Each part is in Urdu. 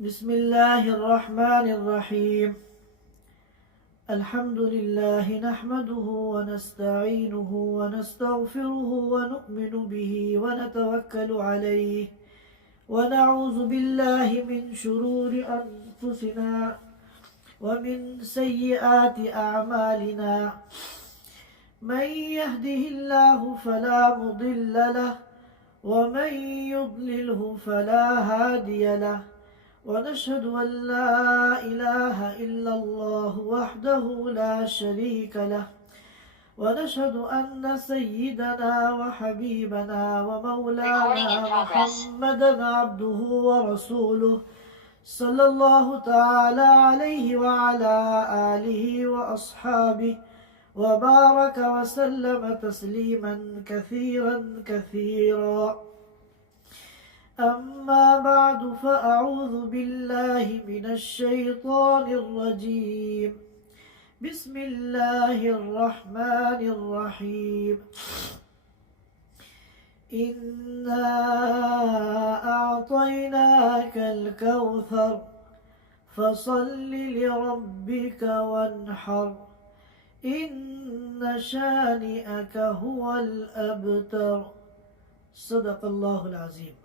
بسم الله الرحمن الرحيم. الحمد لله نحمده ونستعينه ونستغفره ونؤمن به ونتوكل عليه ونعوذ بالله من شرور أنفسنا ومن سيئات أعمالنا. من يهده الله فلا مضل له ومن يضلله فلا هادي له، ونشهد أن لا إله إلا الله وحده لا شريك له، ونشهد أن سيدنا وحبيبنا ومولانا محمدا عبده ورسوله صلى الله تعالى عليه وعلى آله وأصحابه وبارك وسلم تسليما كثيرا كثيرا. أما بعد فأعوذ بالله من الشيطان الرجيم. بسم الله الرحمن الرحيم. إنا أعطيناك الكوثر فصل لربك وانحر إن شانئك هو الأبتر. صدق اللہ العظیم.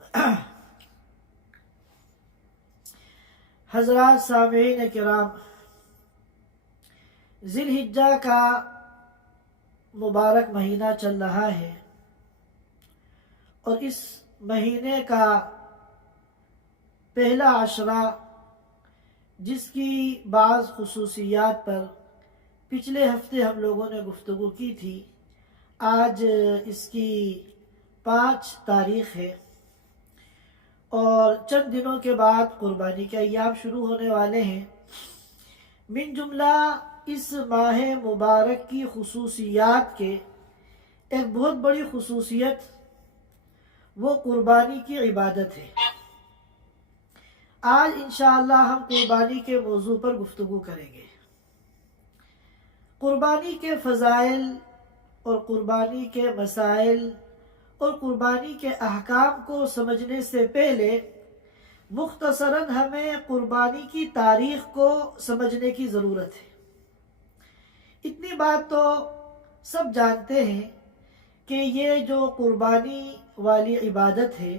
حضرات سامعین کرام، ذی الحجہ کا مبارک مہینہ چل رہا ہے، اور اس مہینے کا پہلا عشرہ، جس کی بعض خصوصیات پر پچھلے ہفتے ہم لوگوں نے گفتگو کی تھی، آج اس کی 5 تاریخ ہے، اور چند دنوں کے بعد قربانی کے ایام شروع ہونے والے ہیں. من جملہ اس ماہ مبارک کی خصوصیات کے ایک بہت بڑی خصوصیت وہ قربانی کی عبادت ہے. آج انشاءاللہ ہم قربانی کے موضوع پر گفتگو کریں گے. قربانی کے فضائل اور قربانی کے مسائل اور قربانی کے احکام کو سمجھنے سے پہلے مختصراً ہمیں قربانی کی تاریخ کو سمجھنے کی ضرورت ہے. اتنی بات تو سب جانتے ہیں کہ یہ جو قربانی والی عبادت ہے،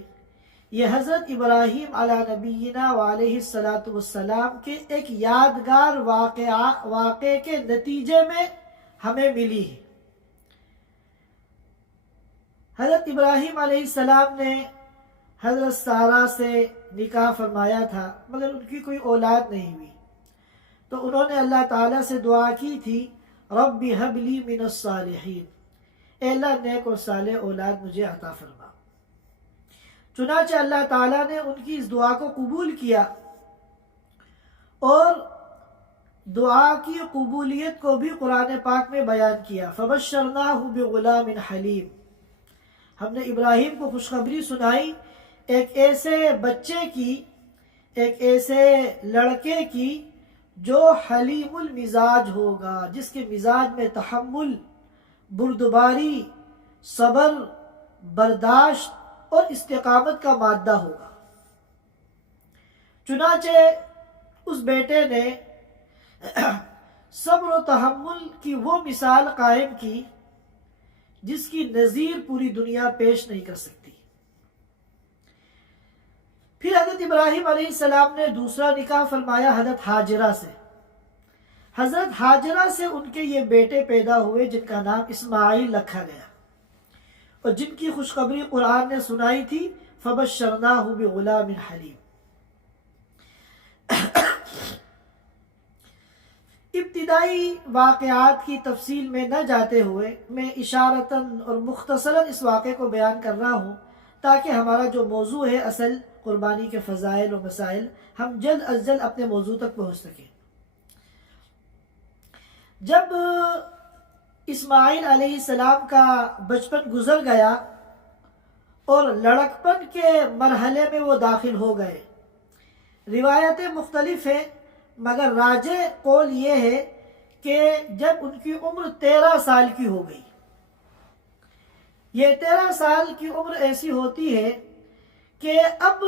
یہ حضرت ابراہیم علی نبینا وعلیہ السلام کے ایک یادگار واقعے کے نتیجے میں ہمیں ملی ہے. حضرت ابراہیم علیہ السلام نے حضرت سارہ سے نکاح فرمایا تھا، مگر ان کی کوئی اولاد نہیں ہوئی، تو انہوں نے اللہ تعالیٰ سے دعا کی تھی، رب ہب لی من الصالحین، اے اللہ نیک اور صالح اولاد مجھے عطا فرما. چنانچہ اللہ تعالیٰ نے ان کی اس دعا کو قبول کیا، اور دعا کی قبولیت کو بھی قرآن پاک میں بیان کیا. فبشرناہ بغلام حلیم، ہم نے ابراہیم کو خوشخبری سنائی ایک ایسے بچے کی، ایک ایسے لڑکے کی جو حلیم المزاج ہوگا، جس کے مزاج میں تحمل، بردباری، صبر، برداشت اور استقامت کا مادہ ہوگا. چنانچہ اس بیٹے نے صبر و تحمل کی وہ مثال قائم کی جس کی نظیر پوری دنیا پیش نہیں کر سکتی. پھر حضرت ابراہیم علیہ السلام نے دوسرا نکاح فرمایا حضرت ہاجرہ سے. حضرت ہاجرہ سے ان کے یہ بیٹے پیدا ہوئے جن کا نام اسماعیل رکھا گیا، اور جن کی خوشخبری قرآن نے سنائی تھی، فبشرناہ بغلام حلیم. ابتدائی واقعات کی تفصیل میں نہ جاتے ہوئے میں اشارتاً اور مختصراً اس واقعے کو بیان کر رہا ہوں، تاکہ ہمارا جو موضوع ہے اصل قربانی کے فضائل و مسائل، ہم جلد از جلد اپنے موضوع تک پہنچ سکیں. جب اسماعیل علیہ السلام کا بچپن گزر گیا اور لڑکپن کے مرحلے میں وہ داخل ہو گئے، روایتیں مختلف ہیں، مگر راجح قول یہ ہے کہ جب ان کی عمر 13 سال کی ہو گئی. یہ 13 سال کی عمر ایسی ہوتی ہے کہ اب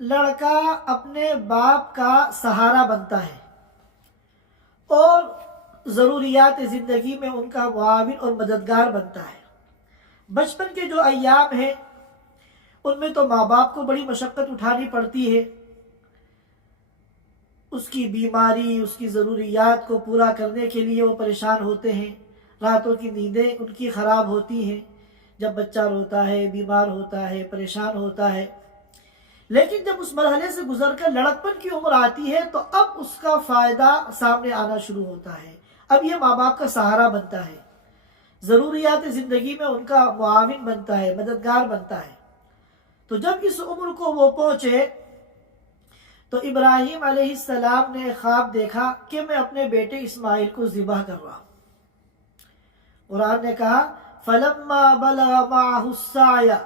لڑکا اپنے باپ کا سہارا بنتا ہے اور ضروریات زندگی میں ان کا معاون اور مددگار بنتا ہے۔ بچپن کے جو ایام ہیں ان میں تو ماں باپ کو بڑی مشقت اٹھانی پڑتی ہے، اس کی بیماری، اس کی ضروریات کو پورا کرنے کے لیے وہ پریشان ہوتے ہیں، راتوں کی نیندیں ان کی خراب ہوتی ہیں جب بچہ روتا ہے، بیمار ہوتا ہے، پریشان ہوتا ہے۔ لیکن جب اس مرحلے سے گزر کر لڑکپن کی عمر آتی ہے تو اب اس کا فائدہ سامنے آنا شروع ہوتا ہے، اب یہ ماں باپ کا سہارا بنتا ہے، ضروریات زندگی میں ان کا معاون بنتا ہے، مددگار بنتا ہے۔ تو جب اس عمر کو وہ پہنچے تو ابراہیم علیہ السلام نے خواب دیکھا کہ میں اپنے بیٹے اسماعیل کو ذبح کر رہا ہوں۔ قرآن نے کہا فَلَمَّا بَلَغَ مَعَهُ السَّعْيَ،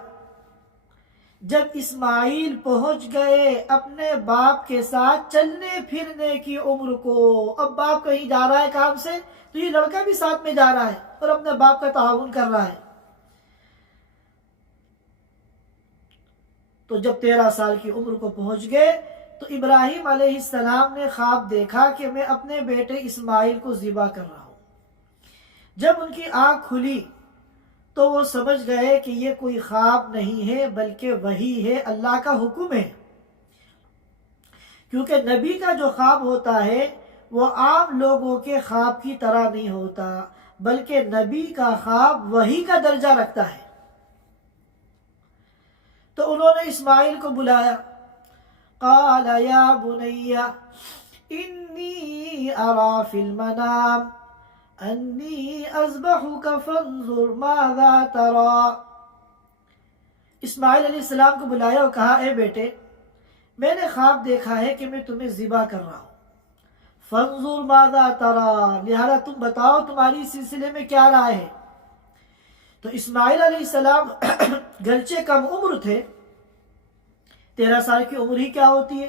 جب اسماعیل پہنچ گئے اپنے باپ کے ساتھ چلنے پھرنے کی عمر کو، اب باپ کہیں جا رہا ہے کام سے تو یہ لڑکا بھی ساتھ میں جا رہا ہے اور اپنے باپ کا تعاون کر رہا ہے۔ تو جب 13 سال کی عمر کو پہنچ گئے تو ابراہیم علیہ السلام نے خواب دیکھا کہ میں اپنے بیٹے اسماعیل کو ذبح کر رہا ہوں۔ جب ان کی آنکھ کھلی تو وہ سمجھ گئے کہ یہ کوئی خواب نہیں ہے بلکہ وحی ہے، اللہ کا حکم ہے، کیونکہ نبی کا جو خواب ہوتا ہے وہ عام لوگوں کے خواب کی طرح نہیں ہوتا، بلکہ نبی کا خواب وحی کا درجہ رکھتا ہے۔ تو انہوں نے اسماعیل کو بلایا، قال یا بنی انی ارا فی المنام انی اذبحک فانظر ماذا ترى۔ اسماعیل علیہ السلام کو بلایا اور کہا اے بیٹے، میں نے خواب دیکھا ہے کہ میں تمہیں ذبح کر رہا ہوں، فانظر ماذا ترى، لہذا تم بتاؤ تمہاری اس سلسلے میں کیا رائے ہے۔ تو اسماعیل علیہ السلام گرچہ کم عمر تھے، 13 سال کی عمر ہی کیا ہوتی ہے،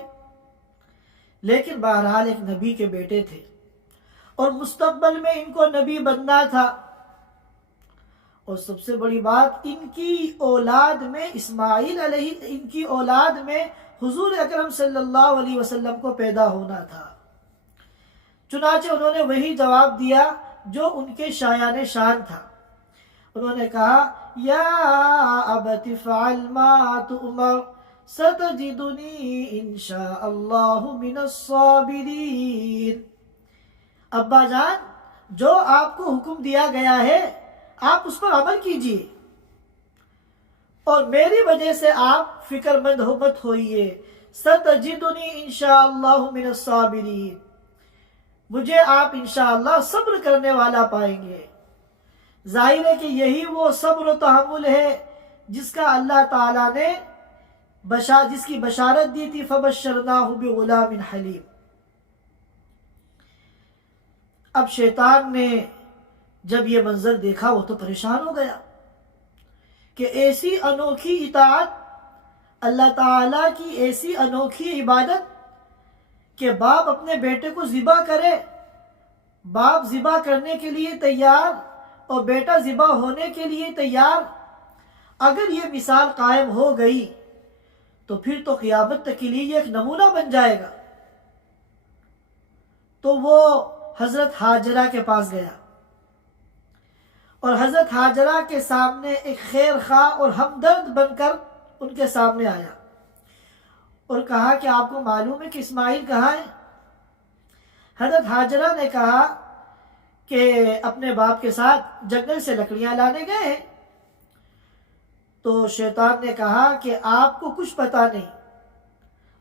لیکن بہرحال ایک نبی کے بیٹے تھے اور مستقبل میں ان کو نبی بننا تھا، اور سب سے بڑی بات ان کی اولاد میں ان کی اولاد میں حضور اکرم صلی اللہ علیہ وسلم کو پیدا ہونا تھا۔ چنانچہ انہوں نے وہی جواب دیا جو ان کے شایان شان تھا۔ انہوں نے کہا یا ابت افعل ما تؤمر ستجدنی انشاء اللہ من الصابرین۔ ابا جان، جو آپ کو حکم دیا گیا ہے آپ اس پر عمل کیجیے اور میری وجہ سے آپ فکر مند مت ہوئیے۔ ستجدنی انشاءاللہ من الصابرین، مجھے آپ انشاءاللہ صبر کرنے والا پائیں گے۔ ظاہر ہے کہ یہی وہ صبر و تحمل ہے جس کا اللہ تعالیٰ نے جس کی بشارت دی تھی فبشرناہ بغلام حلیم۔ اب شیطان نے جب یہ منظر دیکھا وہ تو پریشان ہو گیا کہ ایسی انوکھی اطاعت، اللہ تعالیٰ کی ایسی انوکھی عبادت کہ باپ اپنے بیٹے کو ذبح کرے، باپ ذبح کرنے کے لیے تیار اور بیٹا ذبح ہونے کے لیے تیار۔ اگر یہ مثال قائم ہو گئی تو پھر تو قیامت تک کے لیے یہ ایک نمونہ بن جائے گا۔ تو وہ حضرت ہاجرہ کے پاس گیا اور حضرت ہاجرہ کے سامنے ایک خیر خواہ اور ہمدرد بن کر ان کے سامنے آیا اور کہا کہ آپ کو معلوم ہے کہ اسماعیل کہاں ہے؟ حضرت ہاجرہ نے کہا کہ اپنے باپ کے ساتھ جنگل سے لکڑیاں لانے گئے ہیں۔ تو شیطان نے کہا کہ آپ کو کچھ پتہ نہیں،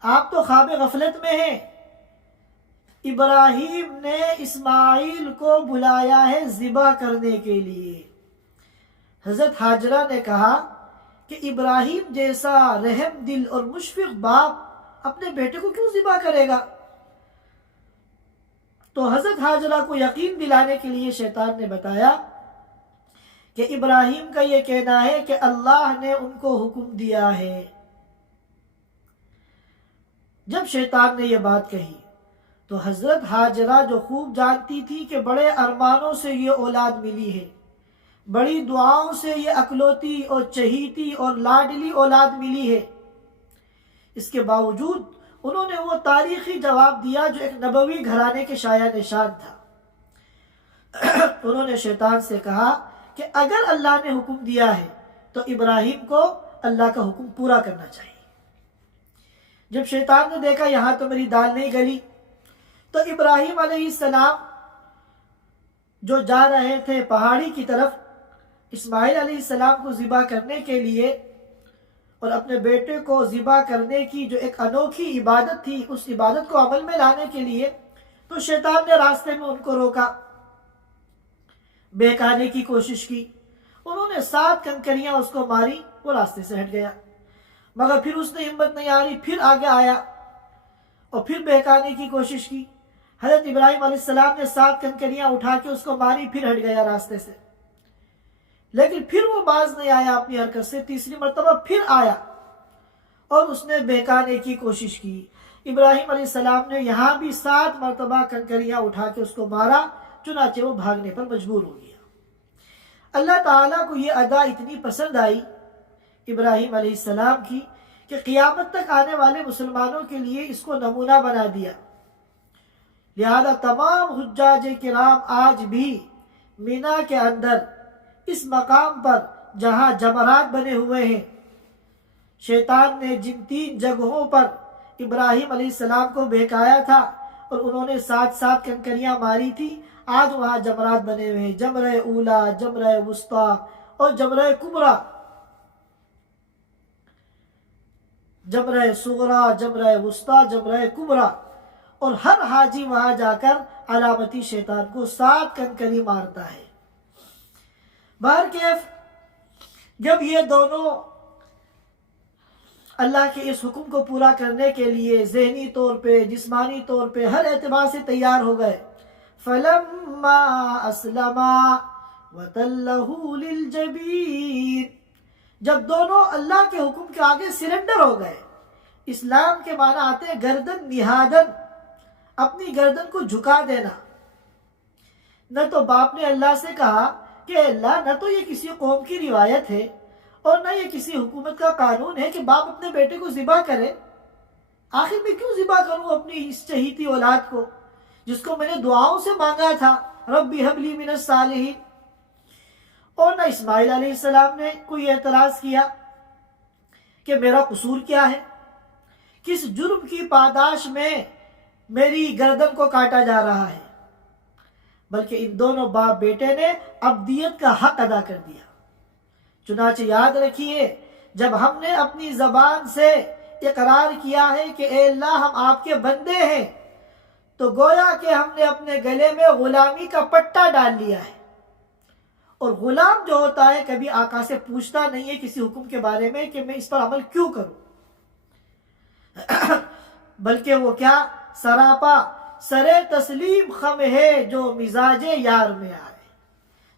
آپ تو خواب غفلت میں ہیں۔ ابراہیم نے اسماعیل کو بلایا ہے ذبح کرنے کے لیے۔ حضرت ہاجرہ نے کہا کہ ابراہیم جیسا رحم دل اور مشفق باپ اپنے بیٹے کو کیوں ذبح کرے گا؟ تو حضرت ہاجرہ کو یقین دلانے کے لیے شیطان نے بتایا کہ ابراہیم کا یہ کہنا ہے کہ اللہ نے ان کو حکم دیا ہے۔ جب شیطان نے یہ بات کہی تو حضرت ہاجرہ جو خوب جانتی تھی کہ بڑے ارمانوں سے یہ اولاد ملی ہے، بڑی دعاؤں سے یہ اکلوتی اور چہیتی اور لاڈلی اولاد ملی ہے، اس کے باوجود انہوں نے وہ تاریخی جواب دیا جو ایک نبوی گھرانے کے شایع نشان تھا۔ انہوں نے شیطان سے کہا کہ اگر اللہ نے حکم دیا ہے تو ابراہیم کو اللہ کا حکم پورا کرنا چاہیے۔ جب شیطان نے دیکھا یہاں تو میری دال نہیں گلی، تو ابراہیم علیہ السلام جو جا رہے تھے پہاڑی کی طرف اسماعیل علیہ السلام کو ذبح کرنے کے لیے اور اپنے بیٹے کو ذبح کرنے کی جو ایک انوکھی عبادت تھی اس عبادت کو عمل میں لانے کے لیے، تو شیطان نے راستے میں ان کو روکا، بہکانے کی کوشش کی۔ انہوں نے 7 کنکریاں اس کو ماری، وہ راستے سے ہٹ گیا، مگر پھر اس نے ہمت نہیں ہاری، پھر آگے آیا اور پھر بہکانے کی کوشش کی۔ حضرت ابراہیم علیہ السلام نے 7 کنکریاں اٹھا کے اس کو ماری، پھر ہٹ گیا راستے سے، لیکن پھر وہ باز نہیں آیا اپنی حرکت سے۔ تیسری مرتبہ پھر آیا اور اس نے بہکانے کی کوشش کی۔ ابراہیم علیہ السلام نے یہاں بھی 7 مرتبہ کنکریاں اٹھا کے اس کو مارا، چنانچہ وہ بھاگنے پر مجبور ہو گیا۔ اللہ تعالیٰ کو یہ ادا اتنی پسند آئی ابراہیم علیہ السلام کی کہ قیامت تک آنے والے مسلمانوں کے لیے اس کو نمونہ بنا دیا۔ لہذا تمام حجاج کرام آج بھی مینا کے اندر اس مقام پر جہاں جمرات بنے ہوئے ہیں، شیطان نے جن 3 جگہوں پر ابراہیم علیہ السلام کو بہکایا تھا اور انہوں نے 7 کنکریاں ماری تھی، آج وہاں جمرات بنے ہوئے ہیں، جمرہ اولا، جمرہ وسطیٰ اور جمرہ کبریٰ، جمرہ صغریٰ، جمرہ وسطیٰ، جمرہ کبریٰ، اور ہر حاجی وہاں جا کر علامتی شیطان کو 7 کنکری مارتا ہے۔ بہرکیف جب یہ دونوں اللہ کے اس حکم کو پورا کرنے کے لیے ذہنی طور پہ، جسمانی طور پہ، ہر اعتبار سے تیار ہو گئے، فَلَمَّا أَسْلَمَا وَتَلَّهُ لِلْجَبِينِ، جب دونوں اللہ کے حکم کے آگے سرنڈر ہو گئے، اسلام کے معنی آتے ہیں گردن نہادن، اپنی گردن کو جھکا دینا۔ نہ تو باپ نے اللہ سے کہا کہ اللہ، نہ تو یہ کسی قوم کی روایت ہے اور نہ یہ کسی حکومت کا قانون ہے کہ باپ اپنے بیٹے کو ذبح کرے، آخر میں کیوں ذبح کروں اپنی اس چہیتی اولاد کو جس کو میں نے دعاؤں سے مانگا تھا، ربی حب لی من الصالحین۔ اور نہ اسماعیل علیہ السلام نے کوئی اعتراض کیا کہ میرا قصور کیا ہے، کس جرم کی پاداش میں میری گردن کو کاٹا جا رہا ہے، بلکہ ان دونوں باپ بیٹے نے عبدیت کا حق ادا کر دیا۔ چنانچہ یاد رکھیے، جب ہم نے اپنی زبان سے اقرار کیا ہے کہ اے اللہ ہم آپ کے بندے ہیں، تو گویا کہ ہم نے اپنے گلے میں غلامی کا پٹا ڈال لیا ہے۔ اور غلام جو ہوتا ہے کبھی آقا سے پوچھتا نہیں ہے کسی حکم کے بارے میں کہ میں اس پر عمل کیوں کروں، بلکہ وہ کیا سراپا سر تسلیم خم ہے جو مزاج یار میں آئے۔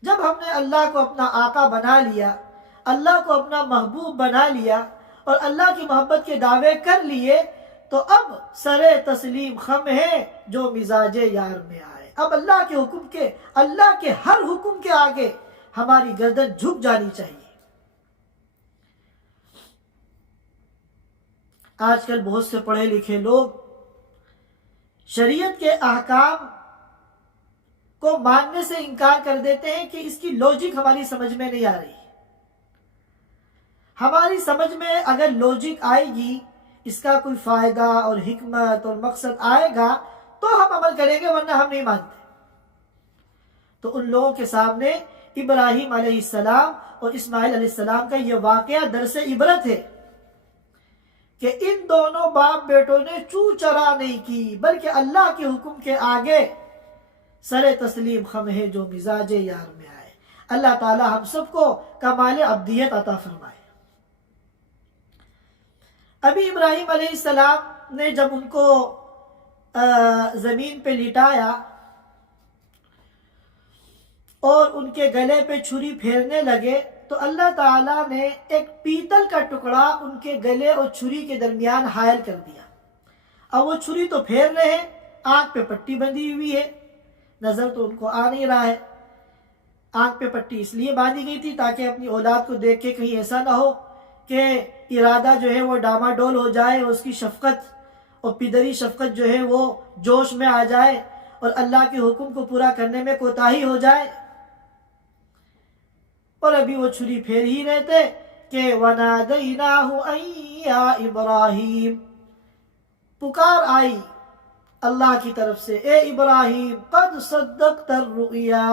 جب ہم نے اللہ کو اپنا آقا بنا لیا، اللہ کو اپنا محبوب بنا لیا اور اللہ کی محبت کے دعوے کر لیے، تو اب سر تسلیم خم ہے جو مزاج یار میں آئے۔ اب اللہ کے حکم کے، اللہ کے ہر حکم کے آگے ہماری گردن جھک جانی چاہیے۔ آج کل بہت سے پڑھے لکھے لوگ شریعت کے احکام کو ماننے سے انکار کر دیتے ہیں کہ اس کی لوجک ہماری سمجھ میں نہیں آ رہی۔ ہماری سمجھ میں اگر لوجک آئے گی، اس کا کوئی فائدہ اور حکمت اور مقصد آئے گا تو ہم عمل کریں گے، ورنہ ہم نہیں مانتے۔ تو ان لوگوں کے سامنے ابراہیم علیہ السلام اور اسماعیل علیہ السلام کا یہ واقعہ درس عبرت ہے کہ ان دونوں باپ بیٹوں نے چو چرا نہیں کی، بلکہ اللہ کے حکم کے آگے سر تسلیم خم ہے جو مزاج یار میں آئے۔ اللہ تعالی ہم سب کو کمال عبدیت عطا فرمائے۔ ابھی ابراہیم علیہ السلام نے جب ان کو زمین پہ لٹایا اور ان کے گلے پہ چھری پھیرنے لگے، تو اللہ تعالیٰ نے ایک پیتل کا ٹکڑا ان کے گلے اور چھری کے درمیان حائل کر دیا۔ اب وہ چھری تو پھیر رہے ہیں، آنکھ پہ پٹی بندھی ہوئی ہے، نظر تو ان کو آ نہیں رہا ہے۔ آنکھ پہ پٹی اس لیے باندھی گئی تھی تاکہ اپنی اولاد کو دیکھ کے کہیں ایسا نہ ہو کہ ارادہ جو ہے وہ ڈاماڈول ہو جائے، اس کی شفقت اور پدری شفقت جو ہے وہ جوش میں آ جائے اور اللہ کے حکم کو پورا کرنے میں کوتاہی ہو جائے، اور ابھی وہ چھری پھیر ہی رہتے کہ وَنَادَيْنَاهُ أَن يَا إِبْرَاهِيمُ، پکار آئی اللہ کی طرف سے، اے ابراہیم قد صدقت الرؤیا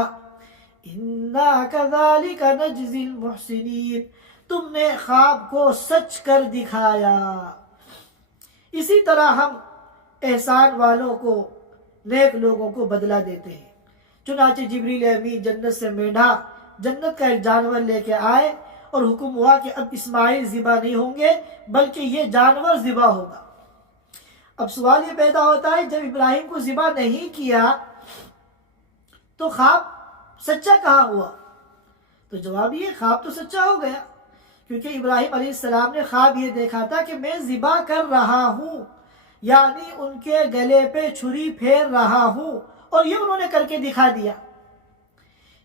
انا كذلك نجزی المحسنین، تم نے خواب کو سچ کر دکھایا، اسی طرح ہم احسان والوں کو، نیک لوگوں کو بدلہ دیتے ہیں۔ چنانچہ جبریل امین جنت سے مینڈھا، جنت کا ایک جانور لے کے آئے اور حکم ہوا کہ اب اسماعیل ذبح نہیں ہوں گے بلکہ یہ جانور ذبح ہوگا۔ اب سوال یہ پیدا ہوتا ہے جب ابراہیم کو ذبح نہیں کیا تو خواب سچا کہاں ہوا؟ تو جواب یہ، خواب تو سچا ہو گیا، کیونکہ ابراہیم علیہ السلام نے خواب یہ دیکھا تھا کہ میں ذبح کر رہا ہوں، یعنی ان کے گلے پہ چھری پھیر رہا ہوں، اور یہ انہوں نے کر کے دکھا دیا۔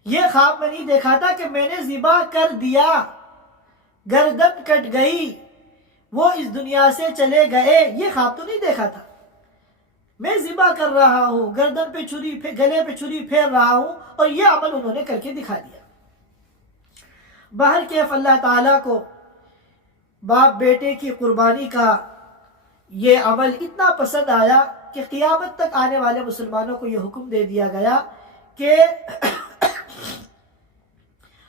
یہ خواب میں نہیں دیکھا تھا کہ میں نے ذبح کر دیا، گردن کٹ گئی، وہ اس دنیا سے چلے گئے، یہ خواب تو نہیں دیکھا تھا۔ میں ذبح کر رہا ہوں، گردن پہ چھری، گلے پہ چھری پھیر رہا ہوں، اور یہ عمل انہوں نے کر کے دکھا دیا۔ بہرکیف اللہ تعالیٰ کو باپ بیٹے کی قربانی کا یہ عمل اتنا پسند آیا کہ قیامت تک آنے والے مسلمانوں کو یہ حکم دے دیا گیا کہ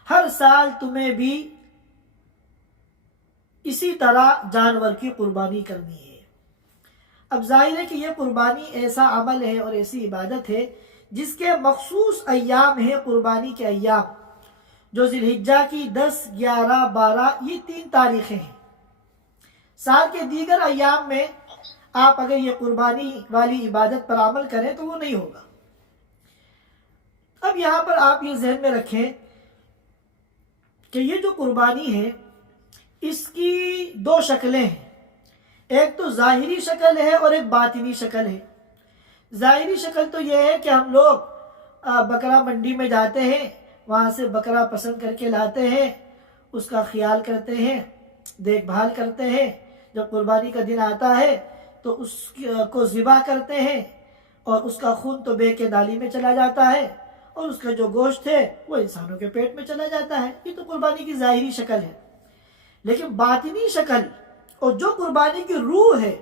ہر سال تمہیں بھی اسی طرح جانور کی قربانی کرنی ہے۔ اب ظاہر ہے کہ یہ قربانی ایسا عمل ہے اور ایسی عبادت ہے جس کے مخصوص ایام ہیں، قربانی کے ایام جو ذی الحجہ کی 10، 11، 12 یہ 3 تاریخیں ہیں۔ سال کے دیگر ایام میں آپ اگر یہ قربانی والی عبادت پر عمل کریں تو وہ نہیں ہوگا۔ اب یہاں پر آپ یہ ذہن میں رکھیں کہ یہ جو قربانی ہے اس کی 2 شکلیں ہیں، ایک تو ظاہری شکل ہے اور ایک باطنی شکل ہے۔ ظاہری شکل تو یہ ہے کہ ہم لوگ بکرا منڈی میں جاتے ہیں، وہاں سے بکرا پسند کر کے لاتے ہیں، اس کا خیال کرتے ہیں، دیکھ بھال کرتے ہیں، جب قربانی کا دن آتا ہے تو اس کو ذبح کرتے ہیں اور اس کا خون تو بے کے نالی میں چلا جاتا ہے اور اس کا جو گوشت ہے وہ انسانوں کے پیٹ میں چلا جاتا ہے۔ یہ تو قربانی کی ظاہری شکل ہے، لیکن باطنی شکل اور جو قربانی کی روح ہے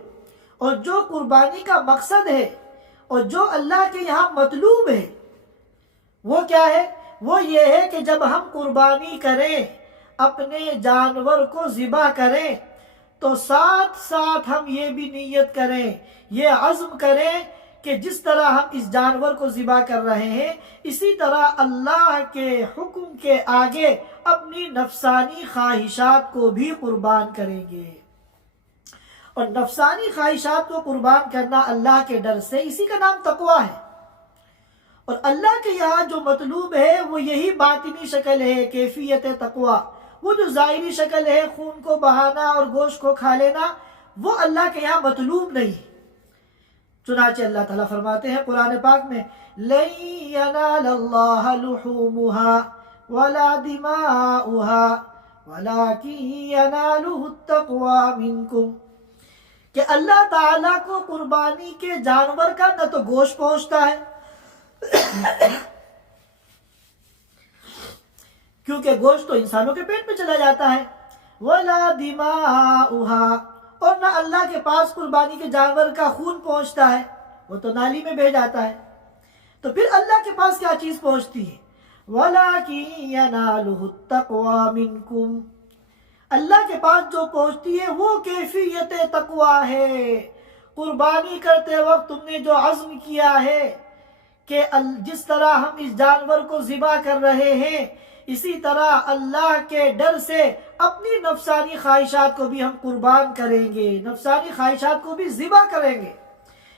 اور جو قربانی کا مقصد ہے اور جو اللہ کے یہاں مطلوب ہے وہ کیا ہے؟ وہ یہ ہے کہ جب ہم قربانی کریں، اپنے جانور کو ذبح کریں، تو ساتھ ساتھ ہم یہ بھی نیت کریں، یہ عزم کریں کہ جس طرح ہم اس جانور کو ذبح کر رہے ہیں اسی طرح اللہ کے حکم کے آگے اپنی نفسانی خواہشات کو بھی قربان کریں گے۔ اور نفسانی خواہشات کو قربان کرنا اللہ کے ڈر سے، اسی کا نام تقویٰ ہے۔ اور اللہ کے یہاں جو مطلوب ہے وہ یہی باطنی شکل ہے، کیفیت تقویٰ۔ وہ جو ظاہری شکل ہے، خون کو بہانا اور گوشت کو کھا لینا، وہ اللہ کے یہاں مطلوب نہیں۔ چنانچہ اللہ تعالیٰ فرماتے ہیں قرآن پاک میں لَن يَنَالَ اللَّهَ لُحُومُهَا وَلَا دِمَاؤُهَا وَلَكِن يَنَالُهُ التَّقْوَى مِنكُمْ، کہ اللہ تعالیٰ کو قربانی کے جانور کا نہ تو گوشت پہنچتا ہے کیونکہ گوشت تو انسانوں کے پیٹ میں چلا جاتا ہے، وَلَا دِمَاؤُهَا، اور نہ اللہ کے پاس قربانی کے جانور کا خون پہنچتا ہے، وہ تو نالی میں بہہ جاتا ہے۔ تو پھر اللہ کے پاس کیا چیز پہنچتی ہے؟ وَلَكِن يَنَالُهُ التَّقْوَى مِنكُمْ، اللہ کے پاس جو پہنچتی ہے وہ کیفیت تقویٰ ہے۔ قربانی کرتے وقت تم نے جو عزم کیا ہے کہ جس طرح ہم اس جانور کو ذبح کر رہے ہیں اسی طرح اللہ کے ڈر سے اپنی نفسانی خواہشات کو بھی ہم قربان کریں گے، نفسانی خواہشات کو بھی ذبح کریں گے،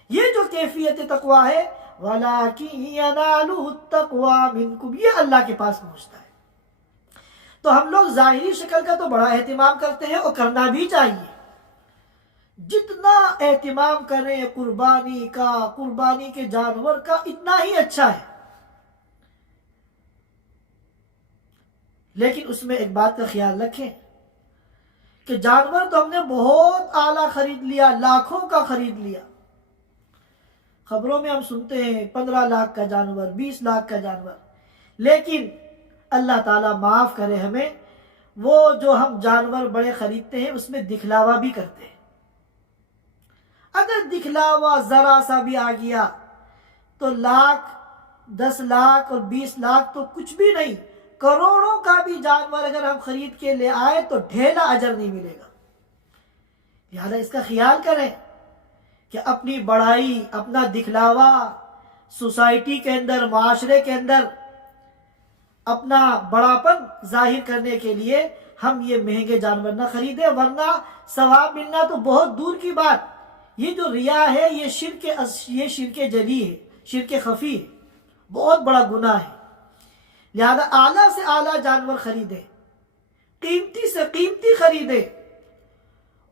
یہ جو کیفیت تقویٰ ہے وَلَكِن يَنَالُهُ التَّقْوَى مِنكُمْ، یہ اللہ کے پاس پہنچتا ہے۔ تو ہم لوگ ظاہری شکل کا تو بڑا اہتمام کرتے ہیں اور کرنا بھی چاہیے، جتنا اہتمام کریں قربانی کا، قربانی کے جانور کا، اتنا ہی اچھا ہے۔ لیکن اس میں ایک بات کا خیال رکھیں کہ جانور تو ہم نے بہت اعلیٰ خرید لیا، لاکھوں کا خرید لیا. خبروں میں ہم سنتے ہیں 15 لاکھ کا جانور، 20 لاکھ کا جانور. لیکن اللہ تعالیٰ معاف کرے ہمیں، وہ جو ہم جانور بڑے خریدتے ہیں اس میں دکھلاوا بھی کرتے ہیں. اگر دکھلاوا ذرا سا بھی آ گیا تو لاکھ، 10 لاکھ اور 20 لاکھ تو کچھ بھی نہیں. کروڑوں کا بھی جانور اگر ہم خرید کے لے آئے تو ڈھیلا اجر نہیں ملے گا. لہذا اس کا خیال کریں کہ اپنی بڑائی، اپنا دکھلاوا سوسائٹی کے اندر، معاشرے کے اندر اپنا بڑاپن ظاہر کرنے کے لیے ہم یہ مہنگے جانور نہ خریدیں، ورنہ ثواب ملنا تو بہت دور کی بات. یہ جو ریا ہے یہ شرک جلی ہے، شرک خفی ہے، بہت بڑا گناہ ہے. لہذا اعلیٰ سے اعلیٰ جانور خریدیں، قیمتی سے قیمتی خریدیں،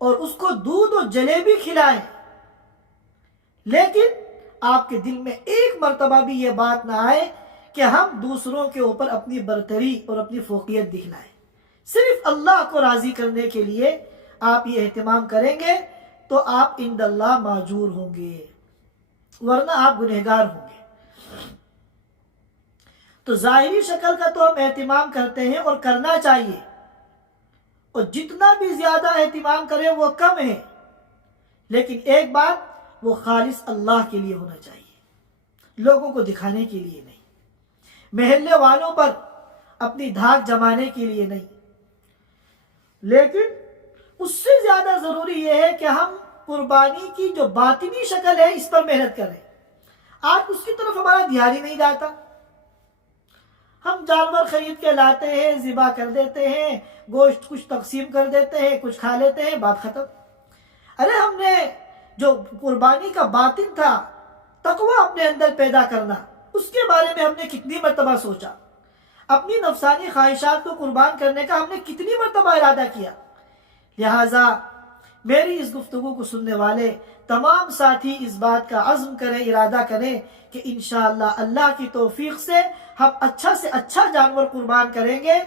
اور اس کو دودھ اور جلیبی کھلائیں. لیکن آپ کے دل میں ایک مرتبہ بھی یہ بات نہ آئے کہ ہم دوسروں کے اوپر اپنی برتری اور اپنی فوقیت دکھلائیں. صرف اللہ کو راضی کرنے کے لیے آپ یہ اہتمام کریں گے تو آپ عند اللہ ماجور ہوں گے، ورنہ آپ گنہگار ہوں گے. تو ظاہری شکل کا تو ہم اہتمام کرتے ہیں اور کرنا چاہیے، اور جتنا بھی زیادہ اہتمام کریں وہ کم ہے. لیکن ایک بات، وہ خالص اللہ کے لیے ہونا چاہیے، لوگوں کو دکھانے کے لیے نہیں، محلے والوں پر اپنی دھاک جمانے کے لیے نہیں. لیکن اس سے زیادہ ضروری یہ ہے کہ ہم قربانی کی جو باطنی شکل ہے اس پر محنت کریں. آج اس کی طرف ہمارا دھیان ہی نہیں جاتا. ہم جانور خرید کے لاتے ہیں، ذبح کر دیتے ہیں، گوشت کچھ تقسیم کر دیتے ہیں، کچھ کھا لیتے ہیں، بات ختم. ارے ہم نے جو قربانی کا باطن تھا، تقوی اپنے اندر پیدا کرنا، اس کے بارے میں ہم نے کتنی مرتبہ سوچا؟ اپنی نفسانی خواہشات کو قربان کرنے کا ہم نے کتنی مرتبہ ارادہ کیا؟ لہٰذا میری اس گفتگو کو سننے والے تمام ساتھی اس بات کا عزم کریں، ارادہ کریں کہ انشاءاللہ اللہ کی توفیق سے ہم اچھا سے اچھا جانور قربان کریں گے،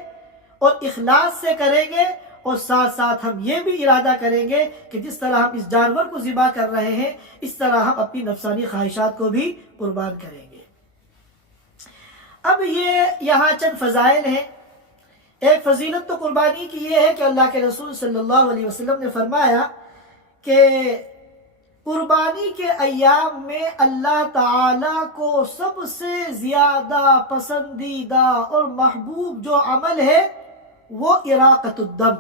اور اخلاص سے کریں گے، اور ساتھ ساتھ ہم یہ بھی ارادہ کریں گے کہ جس طرح ہم اس جانور کو ذبح کر رہے ہیں اس طرح ہم اپنی نفسانی خواہشات کو بھی قربان کریں گے. اب یہ یہاں چند فضائل ہیں. ایک فضیلت تو قربانی کی یہ ہے کہ اللہ کے رسول صلی اللہ علیہ وسلم نے فرمایا کہ قربانی کے ایام میں اللہ تعالی کو سب سے زیادہ پسندیدہ اور محبوب جو عمل ہے وہ اراقۃ الدم،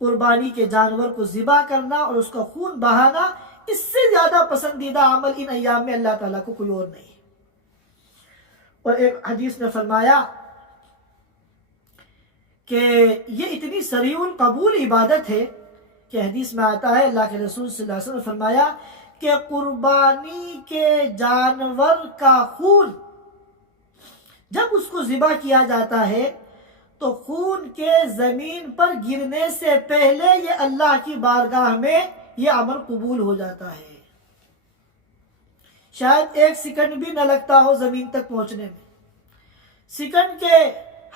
قربانی کے جانور کو ذبح کرنا اور اس کا خون بہانا. اس سے زیادہ پسندیدہ عمل ان ایام میں اللہ تعالیٰ کو کوئی اور نہیں. اور ایک حدیث میں فرمایا کہ یہ اتنی سریع القبول عبادت ہے کہ حدیث میں آتا ہے اللہ کے رسول صلی اللہ علیہ وسلم نے فرمایا کہ قربانی کے جانور کا خون جب اس کو ذبح کیا جاتا ہے تو خون کے زمین پر گرنے سے پہلے یہ اللہ کی بارگاہ میں یہ عمل قبول ہو جاتا ہے. شاید 1 سیکنڈ بھی نہ لگتا ہو زمین تک پہنچنے میں. سیکنڈ کے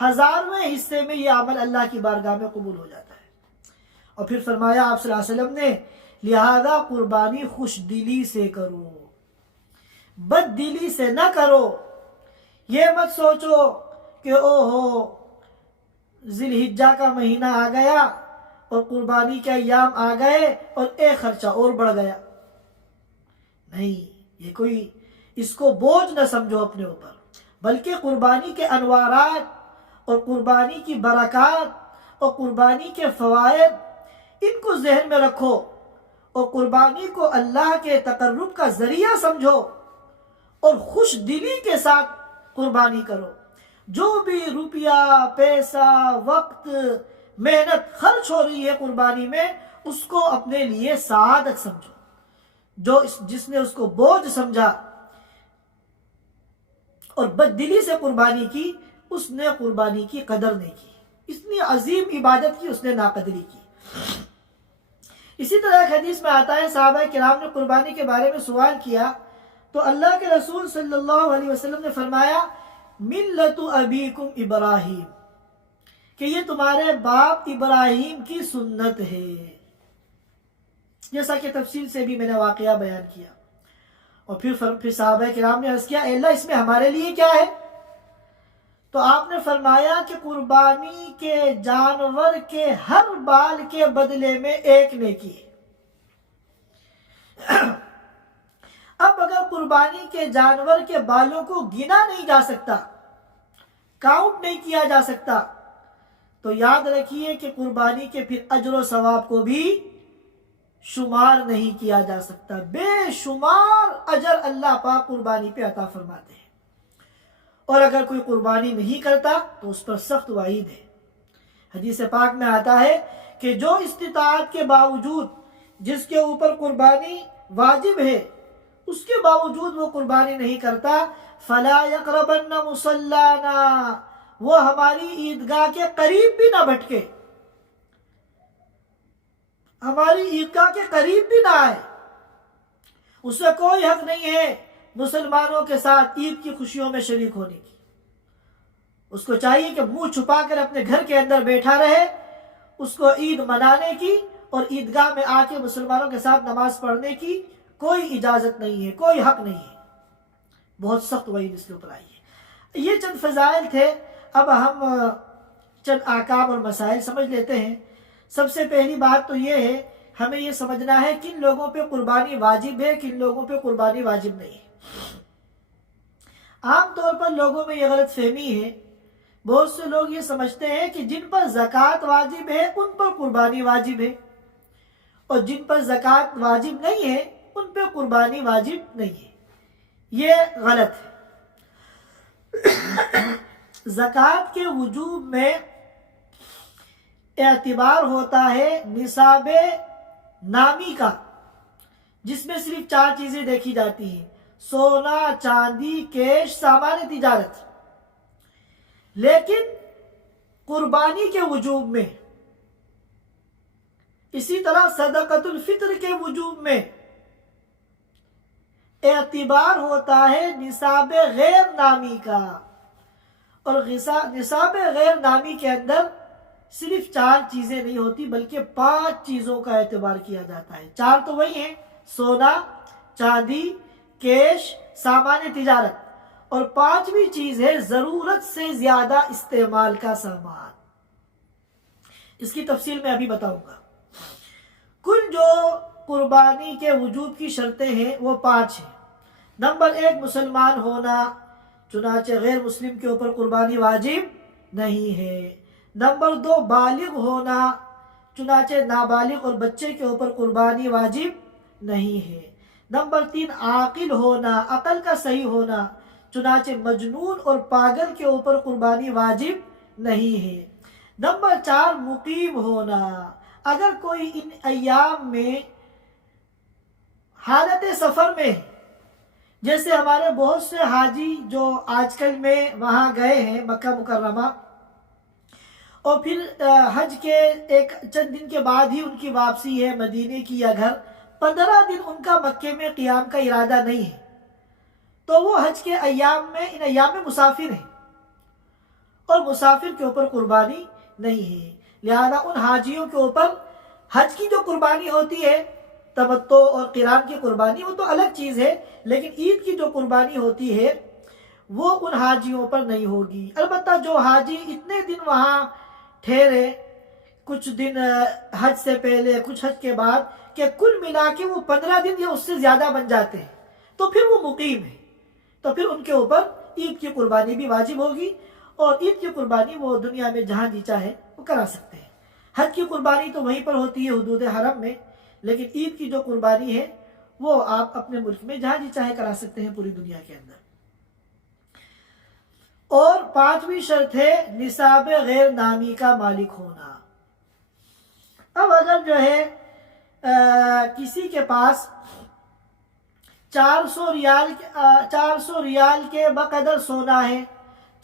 1000ویں حصے میں یہ عمل اللہ کی بارگاہ میں قبول ہو جاتا ہے. اور پھر فرمایا آپ صلی اللہ علیہ وسلم نے، لہذا قربانی خوش دلی سے کرو، بد دلی سے نہ کرو. یہ مت سوچو کہ اوہو ذی الحجہ کا مہینہ آ گیا اور قربانی کے ایام آ گئے اور ایک خرچہ اور بڑھ گیا. نہیں، یہ کوئی اس کو بوجھ نہ سمجھو اپنے اوپر، بلکہ قربانی کے انوارات اور قربانی کی برکات اور قربانی کے فوائد ان کو ذہن میں رکھو، اور قربانی کو اللہ کے تقرب کا ذریعہ سمجھو اور خوش دلی کے ساتھ قربانی کرو. جو بھی روپیہ، پیسہ، وقت، محنت خرچ ہو رہی ہے قربانی میں، اس کو اپنے لیے سعادت سمجھو. جس نے اس کو بوجھ سمجھا اور بد دلی سے قربانی کی، اس نے قربانی کی قدر نہیں کی. اتنی عظیم عبادت کی اس نے ناقدری کی. اسی طرح ایک حدیث میں آتا ہے، صحابہ کرام نے قربانی کے بارے میں سوال کیا تو اللہ کے رسول صلی اللہ علیہ وسلم نے فرمایا، ملت ابیکم ابراہیم، کہ یہ تمہارے باپ ابراہیم کی سنت ہے، جیسا کہ تفصیل سے بھی میں نے واقعہ بیان کیا۔ اور پھر صحابہ کرام نے عرض کیا اے اللہ اس میں ہمارے لیے کیا ہے؟ تو آپ نے فرمایا کہ قربانی کے جانور کے ہر بال کے بدلے میں ایک نیکی ہے۔ اب اگر قربانی کے جانور کے بالوں کو گنا نہیں جا سکتا، کاؤنٹ نہیں کیا جا سکتا، تو یاد رکھیے کہ قربانی کے پھر اجر و ثواب کو بھی شمار نہیں کیا جا سکتا۔ بے شمار اجر اللہ پاک قربانی پہ عطا فرماتے ہیں، اور اگر کوئی قربانی نہیں کرتا تو اس پر سخت وعید ہے۔ حدیث پاک میں آتا ہے کہ جو استطاعت کے باوجود جس کے اوپر قربانی واجب ہے اس کے باوجود وہ قربانی نہیں کرتا، فلا یقربن مصلانا، وہ ہماری عیدگاہ کے قریب بھی نہ بھٹکے، ہماری عیدگاہ کے قریب بھی نہ آئے۔ اسے کوئی حق نہیں ہے مسلمانوں کے ساتھ عید کی خوشیوں میں شریک ہونے کی۔ اس کو چاہیے کہ منہ چھپا کر اپنے گھر کے اندر بیٹھا رہے، اس کو عید منانے کی اور عیدگاہ میں آ کے مسلمانوں کے ساتھ نماز پڑھنے کی کوئی اجازت نہیں ہے، کوئی حق نہیں ہے۔ بہت سخت وعید اس کے اوپر آئی ہے۔ یہ چند فضائل تھے، اب ہم چند احکام اور مسائل سمجھ لیتے ہیں۔ سب سے پہلی بات تو یہ ہے، ہمیں یہ سمجھنا ہے کن لوگوں پہ قربانی واجب ہے، کن لوگوں پہ قربانی واجب نہیں ہے۔ عام طور پر لوگوں میں یہ غلط فہمی ہے، بہت سے لوگ یہ سمجھتے ہیں کہ جن پر زکوٰۃ واجب ہے ان پر قربانی واجب ہے، اور جن پر زکوٰۃ واجب نہیں ہے ان پہ قربانی واجب نہیں ہے۔ یہ غلط ہے۔ زکوٰۃ کے وجوب میں اعتبار ہوتا ہے نصاب نامی کا، جس میں صرف 4 چیزیں دیکھی جاتی ہیں: سونا، چاندی، کیش، سامان تجارت۔ لیکن قربانی کے وجوب میں، اسی طرح صدقۃ الفطر کے وجوب میں اعتبار ہوتا ہے نصاب غیر نامی کا، اور نصاب غیر نامی کے اندر صرف 4 چیزیں نہیں ہوتی بلکہ 5 چیزوں کا اعتبار کیا جاتا ہے۔ 4 تو وہی ہیں: سونا، چاندی، کیش، سامان تجارت، اور 5ویں چیز ہے ضرورت سے زیادہ استعمال کا سامان۔ اس کی تفصیل میں ابھی بتاؤں گا۔ کل جو قربانی کے وجوب کی شرطیں ہیں وہ 5 ہیں۔ نمبر 1 مسلمان ہونا، چنانچہ غیر مسلم کے اوپر قربانی واجب نہیں ہے۔ نمبر 2 بالغ ہونا، چنانچہ نابالغ اور بچے کے اوپر قربانی واجب نہیں ہے۔ نمبر 3 عاقل ہونا، عقل کا صحیح ہونا، چنانچہ مجنون اور پاگل کے اوپر قربانی واجب نہیں ہے۔ نمبر 4 مقیم ہونا، اگر کوئی ان ایام میں حالت سفر میں، جیسے ہمارے بہت سے حاجی جو آج کل میں وہاں گئے ہیں مکہ مکرمہ، اور پھر حج کے ایک چند دن کے بعد ہی ان کی واپسی ہے مدینے کی یا گھر، 15 دن ان کا مکے میں قیام کا ارادہ نہیں ہے، تو وہ حج کے ایام میں، ان ایام میں مسافر ہیں، اور مسافر کے اوپر قربانی نہیں ہے۔ لہذا ان حاجیوں کے اوپر حج کی جو قربانی ہوتی ہے، تمتع اور قران کی قربانی، وہ تو الگ چیز ہے، لیکن عید کی جو قربانی ہوتی ہے وہ ان حاجیوں پر نہیں ہوگی۔ البتہ جو حاجی اتنے دن وہاں ٹھہرے، کچھ دن حج سے پہلے، کچھ حج کے بعد، کہ کل ملا کے وہ 15 دن یا اس سے زیادہ بن جاتے ہیں، تو پھر وہ مقیم ہے، تو پھر ان کے اوپر عید کی قربانی بھی واجب ہوگی، اور عید کی قربانی وہ دنیا میں جہاں جی چاہے وہ کرا سکتے ہیں۔ حج کی قربانی تو وہیں پر ہوتی ہے حدود حرم میں، لیکن عید کی جو قربانی ہے وہ آپ اپنے ملک میں جہاں جی چاہے کرا سکتے ہیں پوری دنیا کے اندر۔ اور 5ویں شرط ہے نصاب غیر نامی کا مالک ہونا۔ اب اگر جو ہے کسی کے پاس 400 ریال کے بقدر سونا ہے،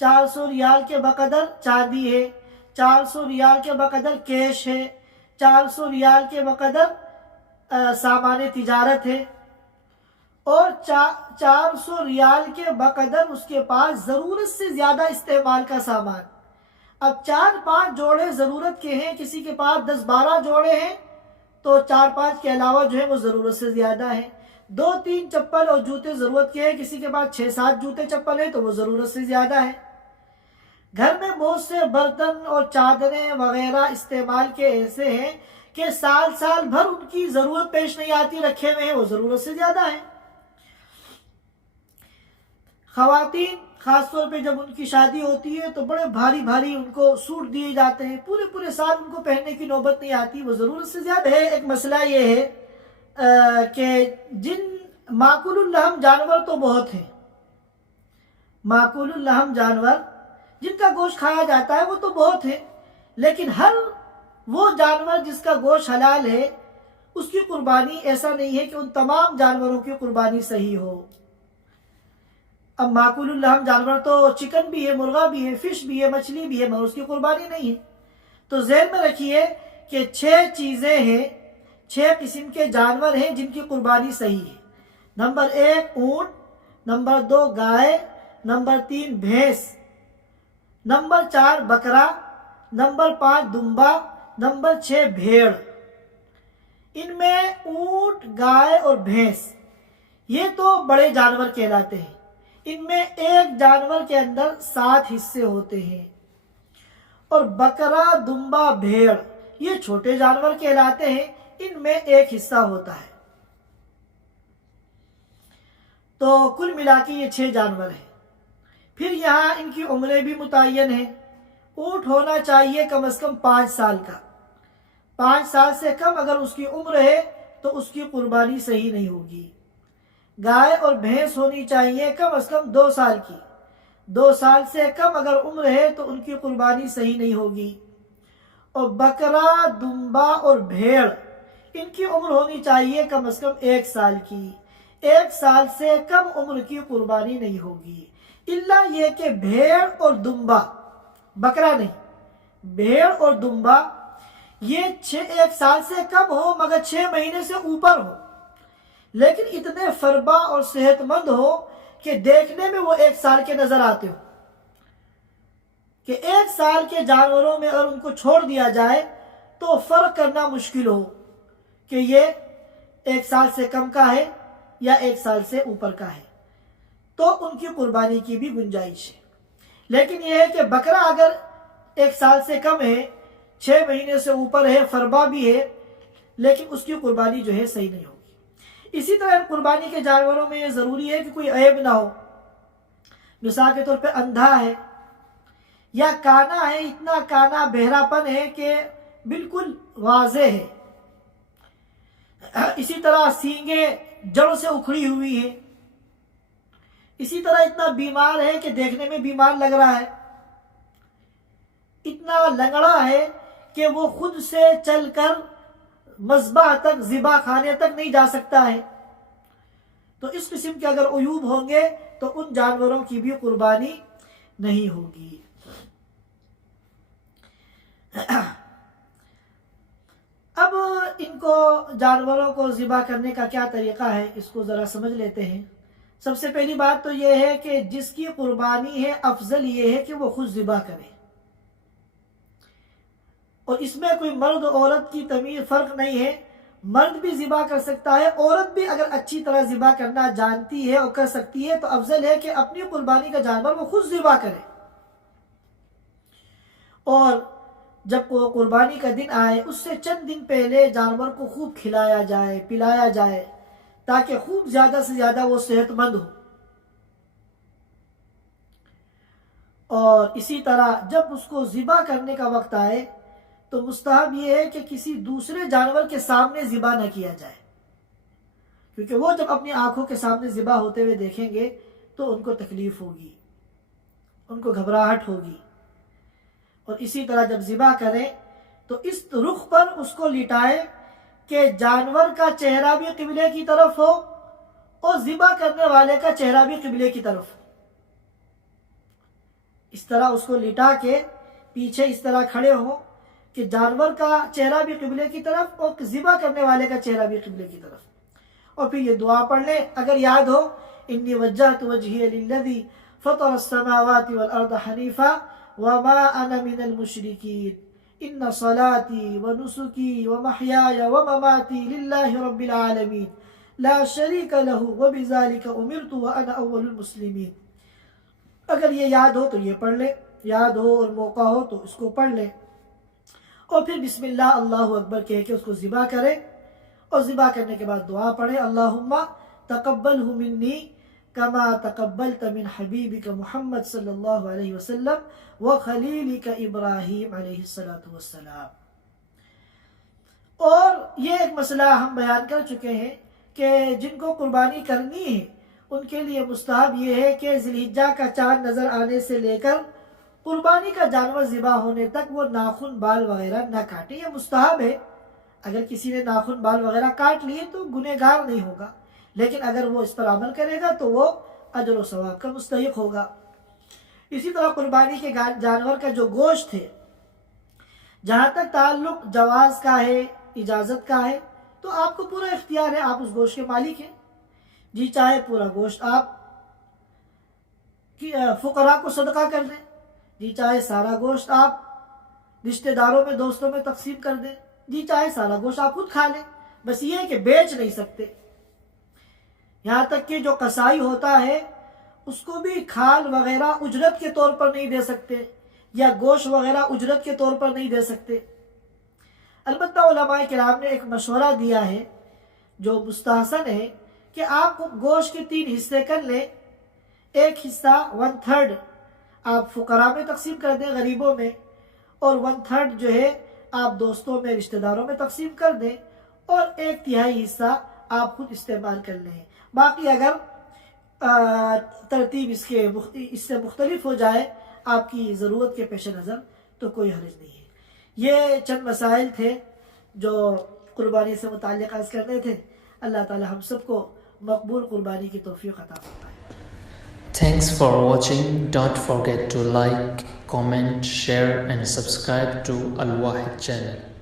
400 ریال کے بقدر چاندی ہے، 400 ریال کے بقدر کیش ہے، 400 ریال کے بقدر سامان تجارت ہے، اور 400 ریال کے بقدر اس کے پاس ضرورت سے زیادہ استعمال کا سامان۔ اب 4-5 جوڑے ضرورت کے ہیں، کسی کے پاس 10-12 جوڑے ہیں تو 4-5 کے علاوہ جو ہے وہ ضرورت سے زیادہ ہیں۔ 2-3 چپل اور جوتے ضرورت کے ہیں، کسی کے پاس 6-7 جوتے چپل ہیں تو وہ ضرورت سے زیادہ ہے۔ گھر میں بہت سے برتن اور چادریں وغیرہ استعمال کے ایسے ہیں کہ سال بھر ان کی ضرورت پیش نہیں آتی، رکھے ہوئے ہیں، وہ ضرورت سے زیادہ ہیں۔ خواتین خاص طور پہ جب ان کی شادی ہوتی ہے تو بڑے بھاری ان کو سوٹ دیے جاتے ہیں، پورے سال ان کو پہننے کی نوبت نہیں آتی، وہ ضرورت سے زیادہ ہے۔ ایک مسئلہ یہ ہے کہ جن معقول اللحم جانور تو بہت ہیں، معقول اللحم جانور جن کا گوشت کھایا جاتا ہے وہ تو بہت ہے، لیکن ہر وہ جانور جس کا گوشت حلال ہے اس کی قربانی ایسا نہیں ہے کہ ان تمام جانوروں کی قربانی صحیح ہو۔ اب معقول اللحم جانور تو چکن بھی ہے، مرغا بھی ہے، فش بھی ہے، مچھلی بھی ہے، مگر اس کی قربانی نہیں ہے۔ تو ذہن میں رکھیے کہ 6 چیزیں ہیں، 6 قسم کے جانور ہیں جن کی قربانی صحیح ہے۔ نمبر 1 اونٹ، نمبر 2 گائے، نمبر 3 بھینس، نمبر 4 بکرا، نمبر 5 دمبا، نمبر 6 بھیڑ۔ ان میں اونٹ، گائے اور بھینس یہ تو بڑے جانور کہلاتے ہیں، ان میں ایک جانور کے اندر 7 حصے ہوتے ہیں، اور بکرا، دمبا، بھیڑ یہ چھوٹے جانور کہلاتے ہیں، ان میں ایک حصہ ہوتا ہے۔ تو کل ملا کے یہ 6 جانور ہیں۔ پھر یہاں ان کی عمریں بھی متعین ہیں۔ اونٹ ہونا چاہیے کم از کم 5 سال کا، 5 سال سے کم اگر اس کی عمر ہے تو اس کی قربانی صحیح نہیں ہوگی۔ گائے اور بھینس ہونی چاہیے کم از کم 2 سال کی، 2 سال سے کم اگر عمر ہے تو ان کی قربانی صحیح نہیں ہوگی۔ اور بکرا، دمبا اور بھیڑ ان کی عمر ہونی چاہیے کم از کم 1 سال کی، 1 سال سے کم عمر کی قربانی نہیں ہوگی، الا یہ کہ بھیڑ اور دمبا، بکرا نہیں، بھیڑ اور دمبا یہ 1 سال سے کم ہو مگر 6 مہینے سے اوپر ہو، لیکن اتنے فربا اور صحت مند ہو کہ دیکھنے میں وہ 1 سال کے نظر آتے ہو، کہ 1 سال کے جانوروں میں اگر ان کو چھوڑ دیا جائے تو فرق کرنا مشکل ہو کہ یہ 1 سال سے کم کا ہے یا 1 سال سے اوپر کا ہے، تو ان کی قربانی کی بھی گنجائش ہے۔ لیکن یہ ہے کہ بکرا اگر 1 سال سے کم ہے، 6 مہینے سے اوپر ہے، فربا بھی ہے، لیکن اس کی قربانی جو ہے صحیح نہیں ہوگی۔ اسی طرح قربانی کے جانوروں میں یہ ضروری ہے کہ کوئی عیب نہ ہو، مثال کے طور پہ اندھا ہے یا کانا ہے، اتنا کانا بہرا پن ہے کہ بالکل واضح ہے، اسی طرح سینگیں جڑ سے اکھڑی ہوئی ہے، اسی طرح اتنا بیمار ہے کہ دیکھنے میں بیمار لگ رہا ہے، اتنا لنگڑا ہے کہ وہ خود سے چل کر مذبح تک، ذبح خانے تک نہیں جا سکتا ہے، تو اس قسم کے اگر عیوب ہوں گے تو ان جانوروں کی بھی قربانی نہیں ہوگی۔ اب ان کو جانوروں کو ذبح کرنے کا کیا طریقہ ہے اس کو ذرا سمجھ لیتے ہیں۔ سب سے پہلی بات تو یہ ہے کہ جس کی قربانی ہے افضل یہ ہے کہ وہ خود ذبح کرے، اور اس میں کوئی مرد عورت کی تمیز فرق نہیں ہے، مرد بھی ذبح کر سکتا ہے، عورت بھی اگر اچھی طرح ذبح کرنا جانتی ہے اور کر سکتی ہے تو افضل ہے کہ اپنی قربانی کا جانور وہ خود ذبح کرے، اور جب وہ قربانی کا دن آئے اس سے چند دن پہلے جانور کو خوب کھلایا جائے، پلایا جائے، تاکہ خوب زیادہ سے زیادہ وہ صحت مند ہو۔ اور اسی طرح جب اس کو ذبح کرنے کا وقت آئے تو مستحب یہ ہے کہ کسی دوسرے جانور کے سامنے ذبح نہ کیا جائے، کیونکہ وہ جب اپنی آنکھوں کے سامنے ذبح ہوتے ہوئے دیکھیں گے تو ان کو تکلیف ہوگی، ان کو گھبراہٹ ہوگی۔ اور اسی طرح جب ذبح کریں تو اس رخ پر اس کو لٹائیں کہ جانور کا چہرہ بھی قبلے کی طرف ہو اور ذبح کرنے والے کا چہرہ بھی قبلے کی طرف ہو، اس طرح اس کو لٹا کے پیچھے اس طرح کھڑے ہوں کہ جانور کا چہرہ بھی قبلے کی طرف اور ذبح کرنے والے کا چہرہ بھی قبلے کی طرف، اور پھر یہ دعا پڑھ لیں اگر یاد ہو، انی وجہت وجہی للذی فطر السماوات والارض حنیفا وما انا من المشرکین ان صلاتی ونسکی ومحیای ومماتی للہ رب العالمین لا شریک لہ وبذالک امرت وانا اول المسلمین. اگر یہ یاد ہو تو یہ پڑھ لے، یاد ہو اور موقع ہو تو اس کو پڑھ لے، اور پھر بسم اللہ اللہ اکبر کہہ کے اس کو ذبح کرے، اور ذبح کرنے کے بعد دعا پڑھے اللہم تقبلہ منی کما تقبلت من حبیبک محمد صلی اللہ علیہ وسلم وخلیلک ابراہیم علیہ السلام. اور یہ ایک مسئلہ ہم بیان کر چکے ہیں کہ جن کو قربانی کرنی ہے ان کے لیے مستحب یہ ہے کہ ذی الحجہ کا چاند نظر آنے سے لے کر قربانی کا جانور ذبح ہونے تک وہ ناخن بال وغیرہ نہ کاٹے. یہ مستحب ہے. اگر کسی نے ناخن بال وغیرہ کاٹ لیے تو گنہگار نہیں ہوگا، لیکن اگر وہ اس پر عمل کرے گا تو وہ اجر و ثواب کا مستحق ہوگا. اسی طرح قربانی کے جانور کا جو گوشت ہے، جہاں تک تعلق جواز کا ہے، اجازت کا ہے، تو آپ کو پورا اختیار ہے، آپ اس گوشت کے مالک ہیں. جی چاہے پورا گوشت آپ فقراء کو صدقہ کر دیں، جی چاہے سارا گوشت آپ رشتہ داروں میں دوستوں میں تقسیم کر دیں، جی چاہے سارا گوشت آپ خود کھا لیں. بس یہ ہے کہ بیچ نہیں سکتے. یہاں تک کہ جو قصائی ہوتا ہے اس کو بھی کھال وغیرہ اجرت کے طور پر نہیں دے سکتے، یا گوشت وغیرہ اجرت کے طور پر نہیں دے سکتے. البتہ علماء کرام نے ایک مشورہ دیا ہے جو مستحسن ہے کہ آپ گوشت کے 3 حصے کر لیں. ایک حصہ 1/3 آپ فقراء میں تقسیم کر دیں، غریبوں میں، اور 1/3 جو ہے آپ دوستوں میں رشتہ داروں میں تقسیم کر دیں، اور 1/3 حصہ آپ خود استعمال کر لیں. باقی اگر ترتیب اس سے مختلف ہو جائے آپ کی ضرورت کے پیش نظر تو کوئی حرج نہیں ہے. یہ چند مسائل تھے جو قربانی سے متعلق عرض کرنے تھے. اللہ تعالی ہم سب کو مقبول قربانی کی توفیق عطا فرمائے. Thanks for watching. Don't forget to like, comment, share and subscribe to Al Wahid channel.